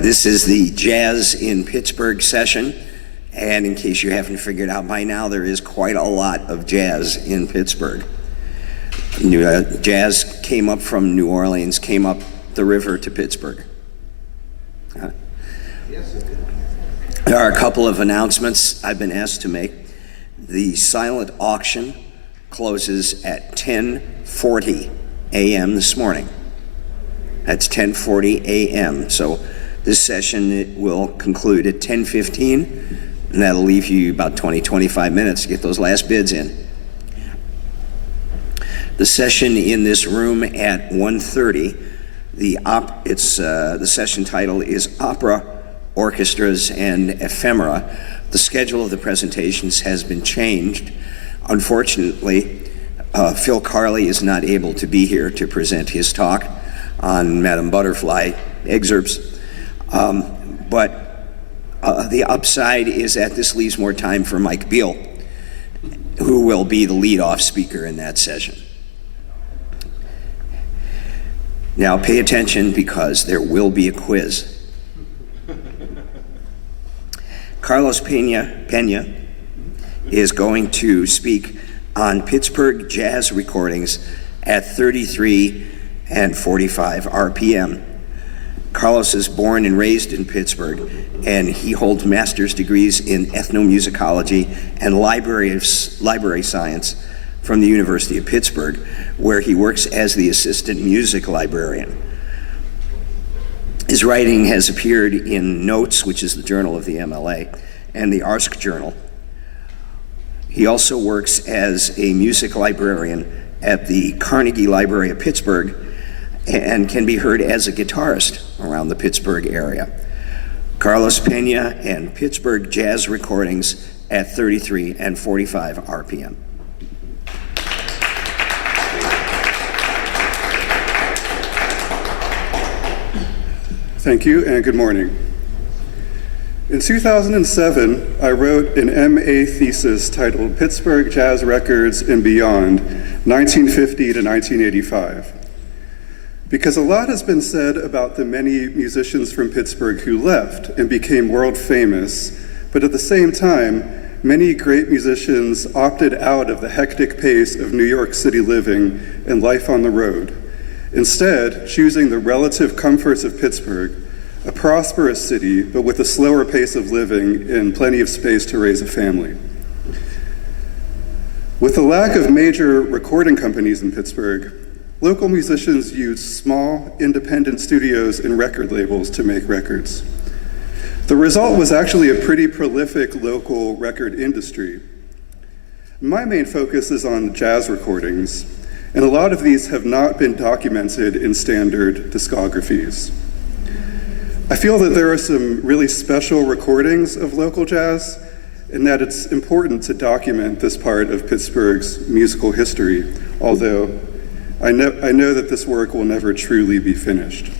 This is the Jazz in Pittsburgh session, and in case you haven't figured out by now, there is quite a lot of jazz in Pittsburgh. Jazz came up from New Orleans, came up the river to Pittsburgh. Yes, it did. There are a couple of announcements I've been asked to make. The silent auction closes at 10:40 a.m. this morning. That's 10:40 a.m. So this session will conclude at 10:15, and that'll leave you about 20-25 minutes to get those last bids in. The session in this room at 1:30, the session title is Opera, Orchestras, and Ephemera. The schedule of the presentations has been changed. Unfortunately, Phil Carley is not able to be here to present his talk on Madame Butterfly excerpts. But the upside is that this leaves more time for Mike Beal, who will be the lead-off speaker in that session. Now pay attention because there will be a quiz. Carlos Peña is going to speak on Pittsburgh jazz recordings at 33 and 45 RPM. Carlos is born and raised in Pittsburgh, and he holds master's degrees in ethnomusicology and library science from the University of Pittsburgh, where he works as the assistant music librarian. His writing has appeared in Notes, which is the journal of the MLA, and the ARSC Journal. He also works as a music librarian at the Carnegie Library of Pittsburgh and can be heard as a guitarist around the Pittsburgh area. Carlos Peña and Pittsburgh jazz recordings at 33 and 45 RPM. Thank you and good morning. In 2007, I wrote an MA thesis titled Pittsburgh Jazz Records and Beyond, 1950 to 1985. Because a lot has been said about the many musicians from Pittsburgh who left and became world famous, but at the same time, many great musicians opted out of the hectic pace of New York City living and life on the road, instead choosing the relative comforts of Pittsburgh, a prosperous city, but with a slower pace of living and plenty of space to raise a family. With the lack of major recording companies in Pittsburgh, local musicians used small, independent studios and record labels to make records. The result was actually a pretty prolific local record industry. My main focus is on jazz recordings, and a lot of these have not been documented in standard discographies. I feel that there are some really special recordings of local jazz, and that it's important to document this part of Pittsburgh's musical history, although I know that this work will never truly be finished.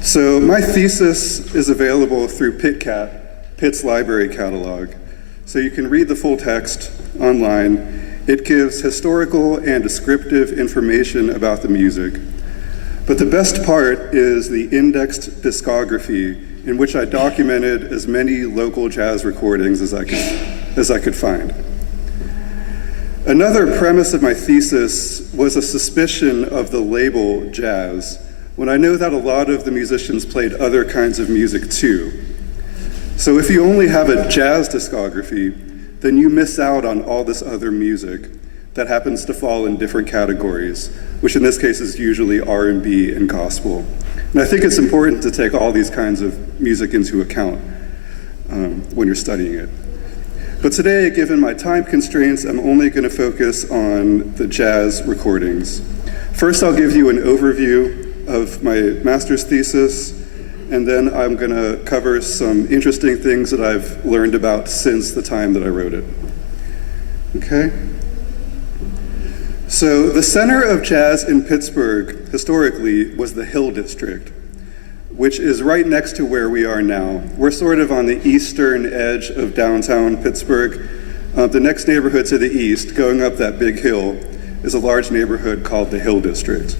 So my thesis is available through PitCat, Pitt's library catalog, so you can read the full text online. It gives historical and descriptive information about the music. But the best part is the indexed discography, in which I documented as many local jazz recordings as I could find. Another premise of my thesis was a suspicion of the label jazz, when I know that a lot of the musicians played other kinds of music too. So if you only have a jazz discography, then you miss out on all this other music that happens to fall in different categories, which in this case is usually R&B and gospel. And I think it's important to take all these kinds of music into account when you're studying it. But today, given my time constraints, I'm only going to focus on the jazz recordings. First, I'll give you an overview of my master's thesis, and then I'm going to cover some interesting things that I've learned about since the time that I wrote it. Okay? So the center of jazz in Pittsburgh, historically, was the Hill District, which is right next to where we are now. We're sort of on the eastern edge of downtown Pittsburgh. The next neighborhood to the east, going up that big hill, is a large neighborhood called the Hill District.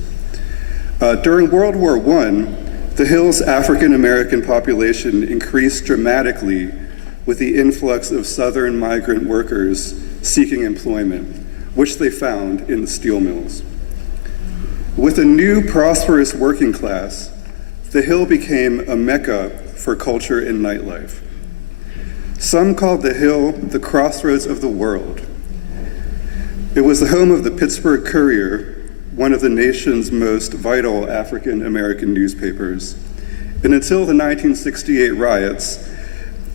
During World War I, The Hill's African American population increased dramatically with the influx of Southern migrant workers seeking employment, which they found in the steel mills. With a new prosperous working class, the Hill became a mecca for culture and nightlife. Some called the Hill the crossroads of the world. It was the home of the Pittsburgh Courier, one of the nation's most vital African American newspapers. And until the 1968 riots,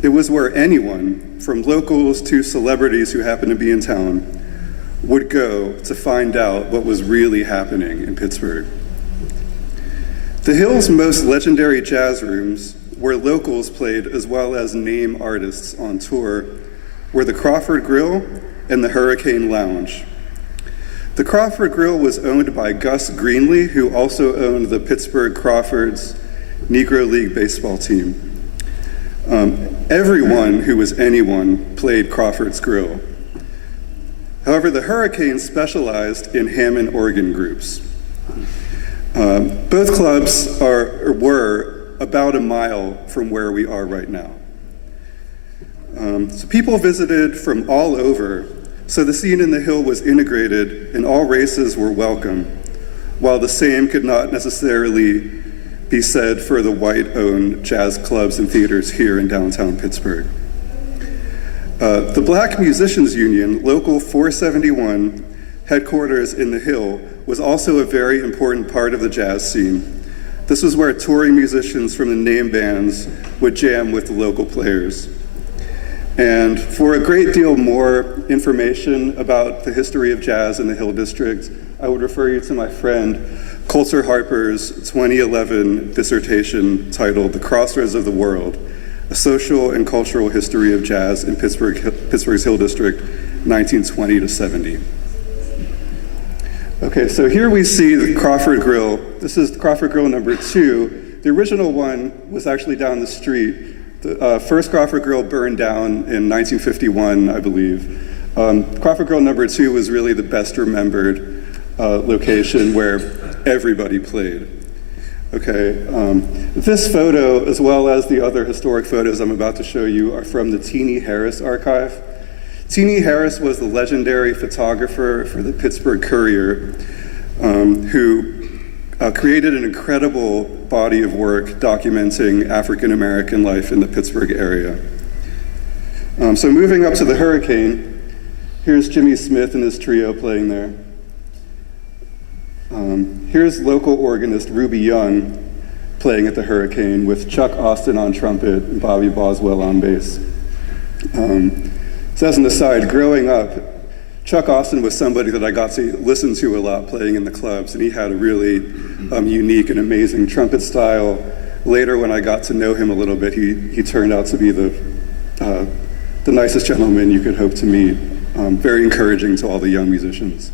it was where anyone, from locals to celebrities who happened to be in town, would go to find out what was really happening in Pittsburgh. The Hill's most legendary jazz rooms, where locals played as well as name artists on tour, were the Crawford Grill and the Hurricane Lounge. The Crawford Grill was owned by Gus Greenlee, who also owned the Pittsburgh Crawfords Negro League baseball team. Everyone who was anyone played Crawford's Grill. However, the Hurricane specialized in Hammond organ groups. Both clubs were about a mile from where we are right now. So people visited from all over, so the scene in the Hill was integrated and all races were welcome, while the same could not necessarily be said for the white-owned jazz clubs and theaters here in downtown Pittsburgh. The Black Musicians Union, Local 471, headquarters in the Hill, was also a very important part of the jazz scene. This was where touring musicians from the name bands would jam with the local players. And for a great deal more information about the history of jazz in the Hill District, I would refer you to my friend Coulter Harper's 2011 dissertation titled The Crossroads of the World, A Social and Cultural History of Jazz in Pittsburgh's Hill District, 1920 to 70. Okay, so here we see the Crawford Grill. This is Crawford Grill number 2. The original one was actually down the street. The first Crawford Grill burned down in 1951, I believe. Crawford Grill number 2 was really the best remembered location where everybody played. Okay, this photo, as well as the other historic photos I'm about to show you, are from the Teenie Harris archive. Teenie Harris was the legendary photographer for the Pittsburgh Courier, who created an incredible body of work documenting African American life in the Pittsburgh area. So moving up to the Hurricane, here's Jimmy Smith and his trio playing there. Here's local organist Ruby Young playing at the Hurricane with Chuck Austin on trumpet and Bobby Boswell on bass. So as an aside, growing up, Chuck Austin was somebody that I got to listen to a lot playing in the clubs, and he had a really unique and amazing trumpet style. Later, when I got to know him a little bit, he turned out to be the nicest gentleman you could hope to meet, very encouraging to all the young musicians.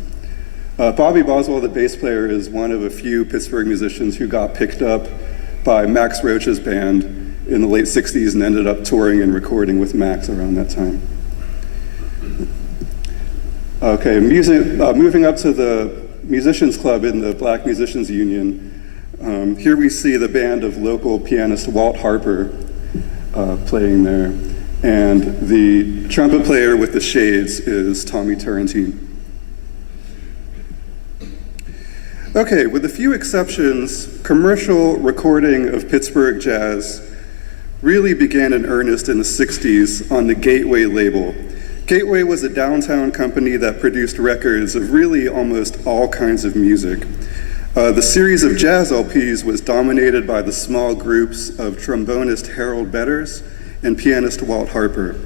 Bobby Boswell, the bass player, is one of a few Pittsburgh musicians who got picked up by Max Roach's band in the late 60s and ended up touring and recording with Max around that time. Okay, moving up to the Musicians Club in the Black Musicians Union. Here we see the band of local pianist Walt Harper playing there. And the trumpet player with the shades is Tommy Turrentine. Okay, with a few exceptions, commercial recording of Pittsburgh jazz really began in earnest in the 60s on the Gateway label. Gateway was a downtown company that produced records of really almost all kinds of music. The series of jazz LPs was dominated by the small groups of trombonist Harold Betters and pianist Walt Harper.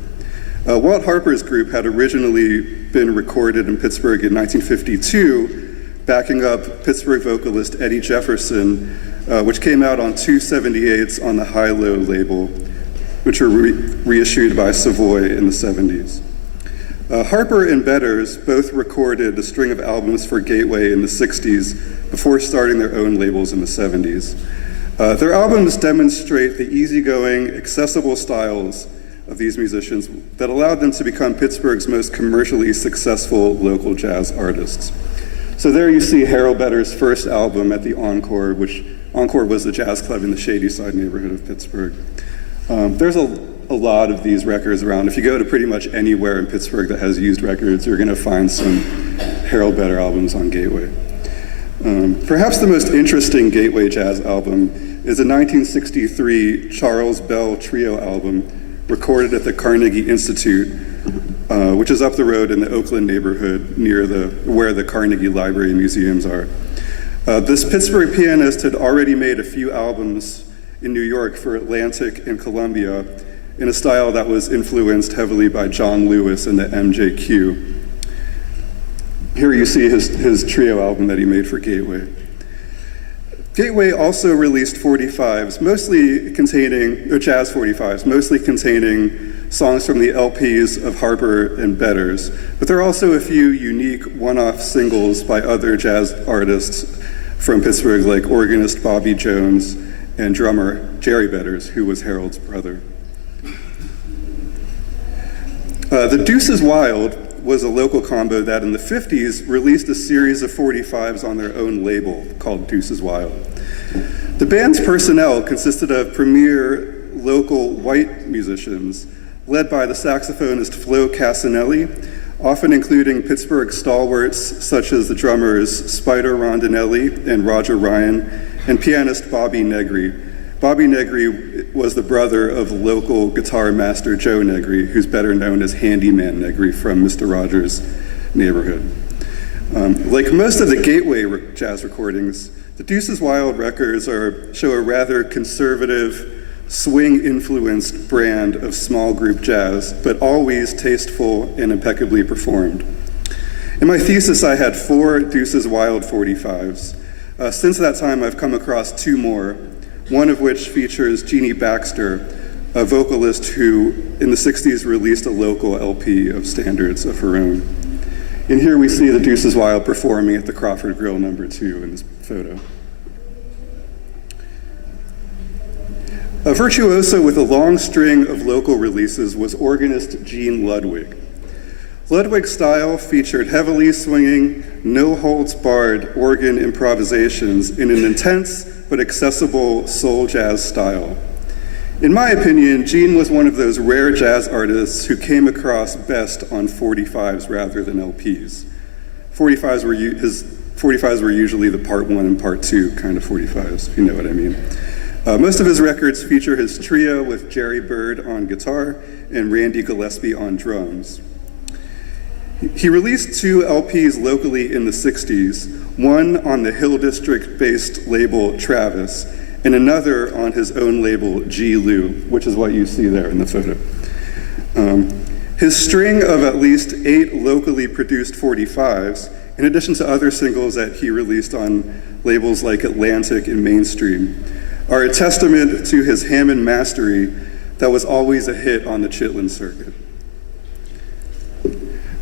Walt Harper's group had originally been recorded in Pittsburgh in 1952, backing up Pittsburgh vocalist Eddie Jefferson, which came out on 278s on the High-Low label, which were reissued by Savoy in the 70s. Harper and Betters both recorded a string of albums for Gateway in the 60s before starting their own labels in the 70s. Their albums demonstrate the easygoing, accessible styles of these musicians that allowed them to become Pittsburgh's most commercially successful local jazz artists. So there you see Harold Betters' first album at the Encore, which Encore was the jazz club in the Shady Side neighborhood of Pittsburgh. There's a lot of these records around. If you go to pretty much anywhere in Pittsburgh that has used records, you're going to find some Harold Better albums on Gateway. Perhaps the most interesting Gateway jazz album is a 1963 Charles Bell Trio album recorded at the Carnegie Institute, which is up the road in the Oakland neighborhood near where the Carnegie Library and Museums are. This Pittsburgh pianist had already made a few albums in New York for Atlantic and Columbia in a style that was influenced heavily by John Lewis and the MJQ. Here you see his trio album that he made for Gateway. Gateway also released 45s, mostly containing, or jazz 45s, mostly containing songs from the LPs of Harper and Betters, but there are also a few unique one-off singles by other jazz artists from Pittsburgh, like organist Bobby Jones and drummer Jerry Betters, who was Harold's brother. The Deuces Wild was a local combo that in the 50s released a series of 45s on their own label called Deuces Wild. The band's personnel consisted of premier local white musicians led by the saxophonist Flo Casanelli, often including Pittsburgh stalwarts such as the drummers Spider Rondinelli and Roger Ryan, and pianist Bobby Negri. Bobby Negri was the brother of local guitar master Joe Negri, who's better known as Handyman Negri from Mr. Rogers' Neighborhood. Like most of the Gateway jazz recordings, the Deuces Wild records show a rather conservative, swing-influenced brand of small group jazz, but always tasteful and impeccably performed. In my thesis, I had 4 Deuces Wild 45s. Since that time, I've come across 2 more, one of which features Jeannie Baxter, a vocalist who in the 60s released a local LP of standards of her own. And here we see the Deuces Wild performing at the Crawford Grill No. 2 in this photo. A virtuoso with a long string of local releases was organist Gene Ludwig. Ludwig's style featured heavily swinging, no-holds-barred organ improvisations in an intense but accessible soul jazz style. In my opinion, Gene was one of those rare jazz artists who came across best on 45s rather than LPs. 45s were usually the part 1 and part 2 kind of 45s, if you know what I mean. Most of his records feature his trio with Jerry Byrd on guitar and Randy Gillespie on drums. He released 2 LPs locally in the 60s, one on the Hill District-based label Travis, and another on his own label G. Lou, which is what you see there in the photo. His string of at least 8 locally produced 45s, in addition to other singles that he released on labels like Atlantic and Mainstream, are a testament to his Hammond mastery that was always a hit on the Chitlin circuit.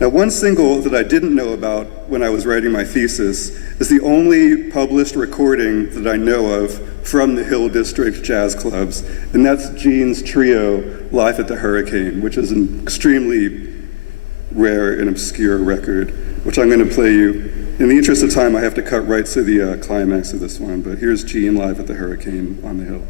Now, one single that I didn't know about when I was writing my thesis is the only published recording that I know of from the Hill District Jazz Clubs, and that's Gene's trio, Live at the Hurricane, which is an extremely rare and obscure record, which I'm going to play you. In the interest of time, I have to cut right to the climax of this one, but here's Gene live at the Hurricane on the Hill.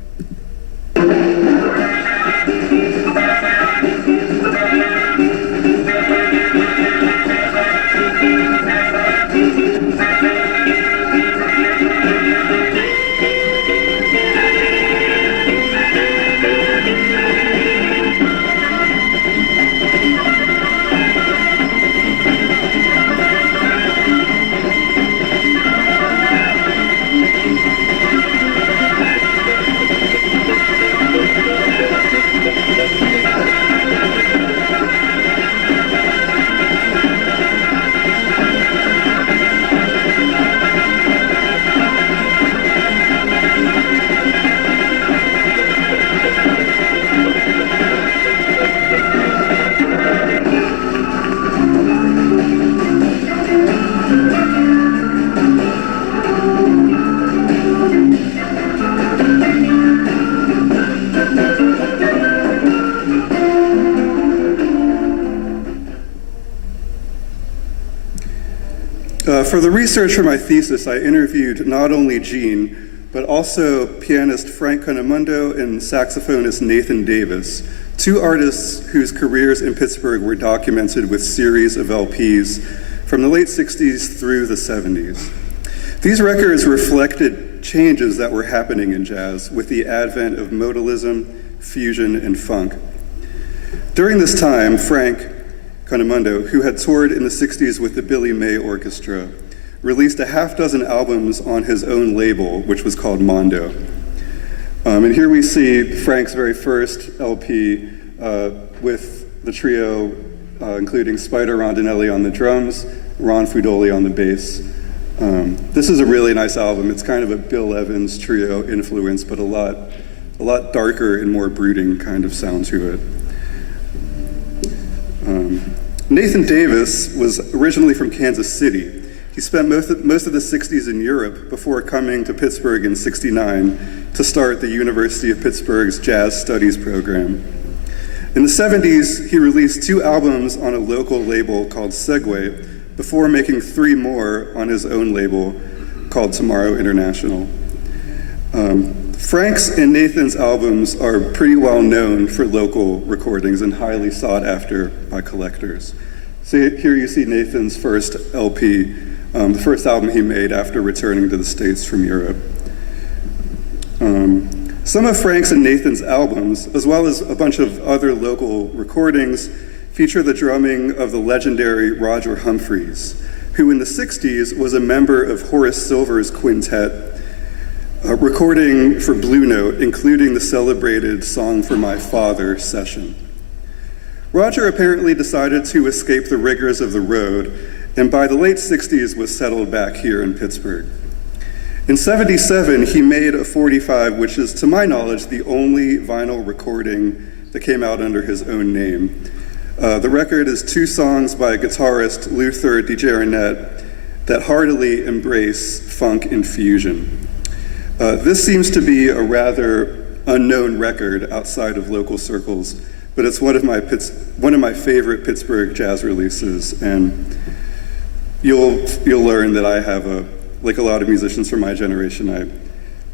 For the research for my thesis, I interviewed not only Gene, but also pianist Frank Conamundo and saxophonist Nathan Davis, two artists whose careers in Pittsburgh were documented with series of LPs from the late 60s through the 70s. These records reflected changes that were happening in jazz with the advent of modalism, fusion, and funk. During this time, Frank Conamundo, who had toured in the 60s with the Billy May Orchestra, released a half dozen albums on his own label, which was called Mondo. And here we see Frank's very first LP with the trio, including Spider Rondinelli on the drums, Ron Fudoli on the bass. This is a really nice album. It's kind of a Bill Evans trio influence, but a lot darker and more brooding kind of sound to it. Nathan Davis was originally from Kansas City. He spent most of the 60s in Europe before coming to Pittsburgh in '69 to start the University of Pittsburgh's Jazz Studies program. In the 70s, he released 2 albums on a local label called Segway before making 3 more on his own label called Tomorrow International. Frank's and Nathan's albums are pretty well known for local recordings and highly sought after by collectors. So here you see Nathan's first LP, the first album he made after returning to the States from Europe. Some of Frank's and Nathan's albums, as well as a bunch of other local recordings, feature the drumming of the legendary Roger Humphreys, who in the 60s was a member of Horace Silver's quintet, recording for Blue Note, including the celebrated Song for My Father session. Roger apparently decided to escape the rigors of the road, and by the late 60s was settled back here in Pittsburgh. In '77, he made a 45, which is, to my knowledge, the only vinyl recording that came out under his own name. The record is 2 songs by guitarist Luther DeJarnette that heartily embrace funk and fusion. This seems to be a rather unknown record outside of local circles, but it's one of my favorite Pittsburgh jazz releases, and you'll learn that I have like a lot of musicians from my generation, I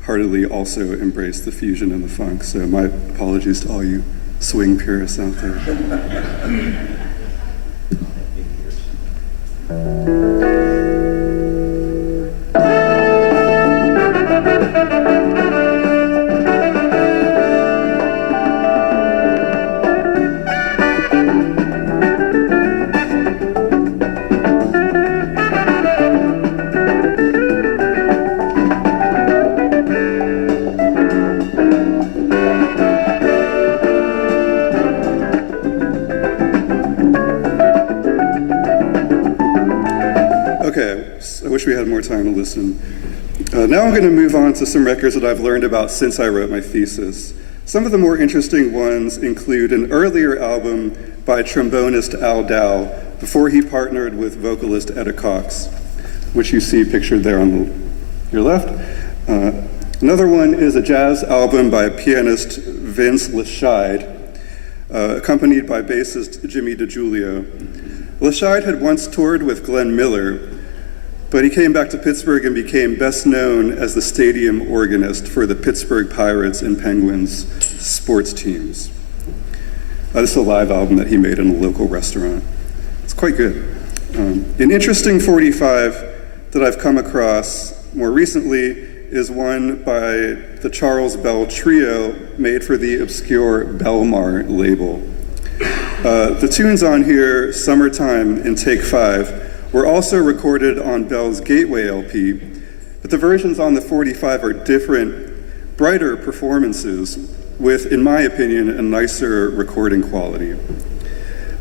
heartily also embrace the fusion and the funk. So my apologies to all you swing purists out there. I wish we had more time to listen. Now I'm going to move on to some records that I've learned about since I wrote my thesis. Some of the more interesting ones include an earlier album by trombonist Al Dow before he partnered with vocalist Etta Cox, which you see pictured there on your left. Another one is a jazz album by pianist Vince Leschide, accompanied by bassist Jimmy DiGiulio. Leschide had once toured with Glenn Miller, but he came back to Pittsburgh and became best known as the stadium organist for the Pittsburgh Pirates and Penguins sports teams. This is a live album that he made in a local restaurant. It's quite good. An interesting 45 that I've come across more recently is one by the Charles Bell Trio made for the obscure Belmar label. The tunes on here, Summertime and Take 5, were also recorded on Bell's Gateway LP, but the versions on the 45 are different, brighter performances with, in my opinion, a nicer recording quality.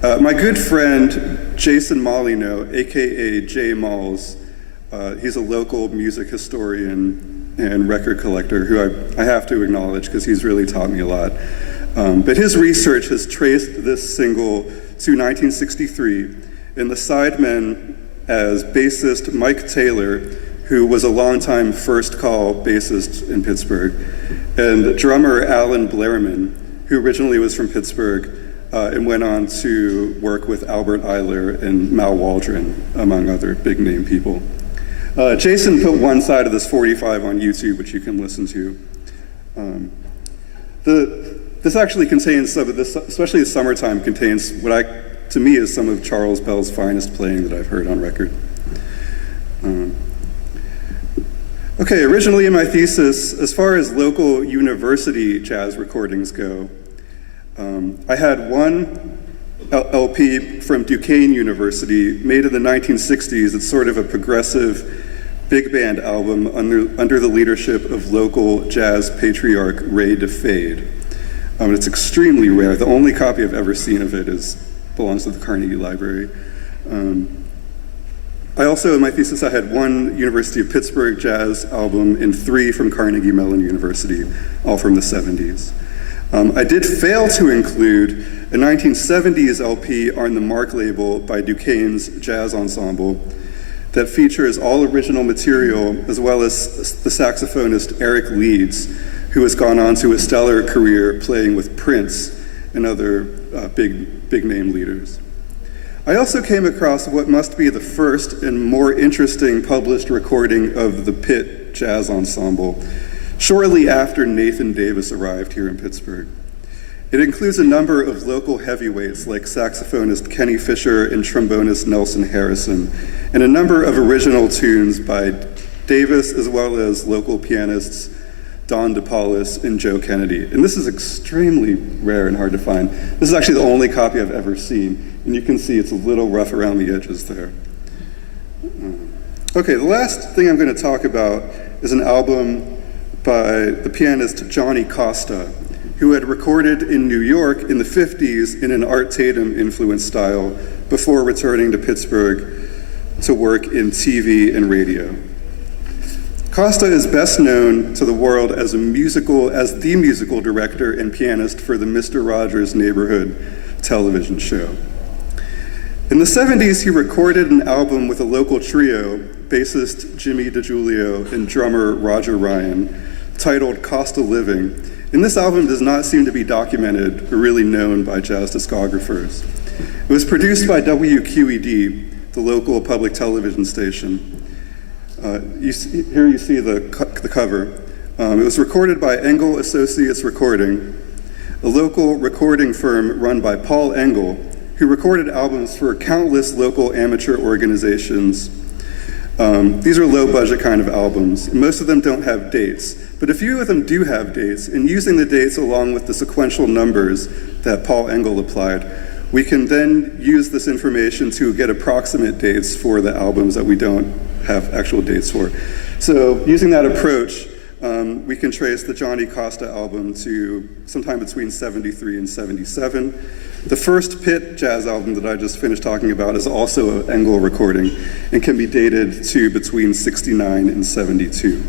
My good friend, Jason Molyneux, AKA Jay Malls, he's a local music historian and record collector who I have to acknowledge because he's really taught me a lot. But his research has traced this single to 1963, and the sidemen as bassist Mike Taylor, who was a longtime first call bassist in Pittsburgh, and drummer Alan Blairman, who originally was from Pittsburgh and went on to work with Albert Eiler and Mal Waldron, among other big name people. Jason put one side of this 45 on YouTube, which you can listen to. This actually contains some of this, especially the summertime, contains what to me is some of Charles Bell's finest playing that I've heard on record. Okay, originally in my thesis, as far as local university jazz recordings go, I had one LP from Duquesne University made in the 1960s. It's sort of a progressive big band album under the leadership of local jazz patriarch Ray DeFade. It's extremely rare. The only copy I've ever seen of it belongs to the Carnegie Library. I also, in my thesis, I had one University of Pittsburgh jazz album and 3 from Carnegie Mellon University, all from the 70s. I did fail to include a 1970s LP on the Mark label by Duquesne's Jazz Ensemble that features all original material, as well as the saxophonist Eric Leeds, who has gone on to a stellar career playing with Prince and other big name leaders. I also came across what must be the first and more interesting published recording of the Pitt Jazz Ensemble, shortly after Nathan Davis arrived here in Pittsburgh. It includes a number of local heavyweights like saxophonist Kenny Fisher and trombonist Nelson Harrison, and a number of original tunes by Davis, as well as local pianists Don DePaulis and Joe Kennedy. And this is extremely rare and hard to find. This is actually the only copy I've ever seen, and you can see it's a little rough around the edges there. Okay, the last thing I'm going to talk about is an album by the pianist Johnny Costa, who had recorded in New York in the 50s in an Art Tatum influenced style before returning to Pittsburgh to work in TV and radio. Costa is best known to the world as the musical director and pianist for the Mr. Rogers' Neighborhood television show. In the 70s, he recorded an album with a local trio, bassist Jimmy DiGiulio and drummer Roger Ryan, titled Costa Living. And this album does not seem to be documented or really known by jazz discographers. It was produced by WQED, the local public television station. Here you see the cover. It was recorded by Engel Associates Recording, a local recording firm run by Paul Engel, who recorded albums for countless local amateur organizations. These are low-budget kind of albums. Most of them don't have dates, but a few of them do have dates, and using the dates along with the sequential numbers that Paul Engel applied, we can then use this information to get approximate dates for the albums that we don't have actual dates for. So using that approach, we can trace the Johnny Costa album to sometime between 73 and 77. The first Pitt jazz album that I just finished talking about is also an Engel recording and can be dated to between 69 and 72.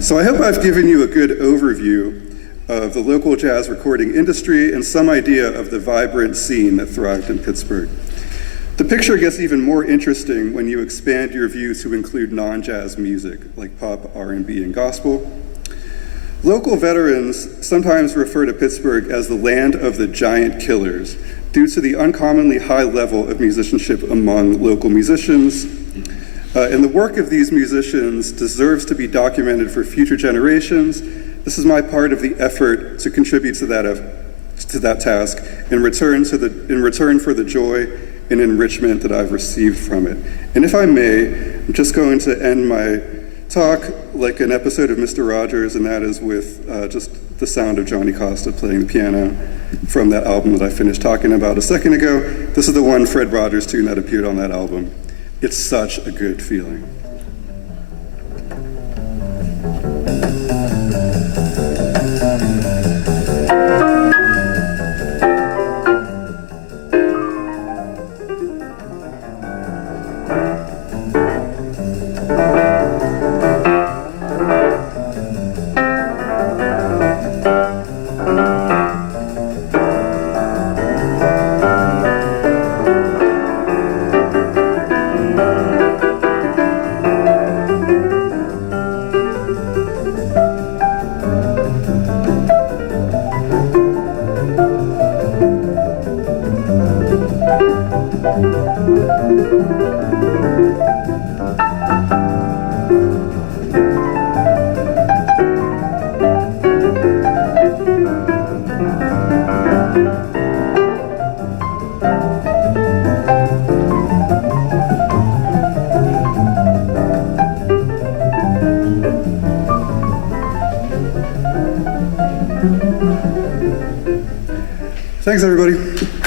So I hope I've given you a good overview of the local jazz recording industry and some idea of the vibrant scene that thrived in Pittsburgh. The picture gets even more interesting when you expand your view to include non-jazz music, like pop, R&B, and gospel. Local veterans sometimes refer to Pittsburgh as the land of the giant killers due to the uncommonly high level of musicianship among local musicians. And the work of these musicians deserves to be documented for future generations. This is my part of the effort to contribute to that task in return for the joy and enrichment that I've received from it. And if I may, I'm just going to end my talk like an episode of Mr. Rogers, and that is with just the sound of Johnny Costa playing the piano from that album that I finished talking about a second ago. This is the one Fred Rogers tune that appeared on that album. It's such a good feeling. Thanks, everybody.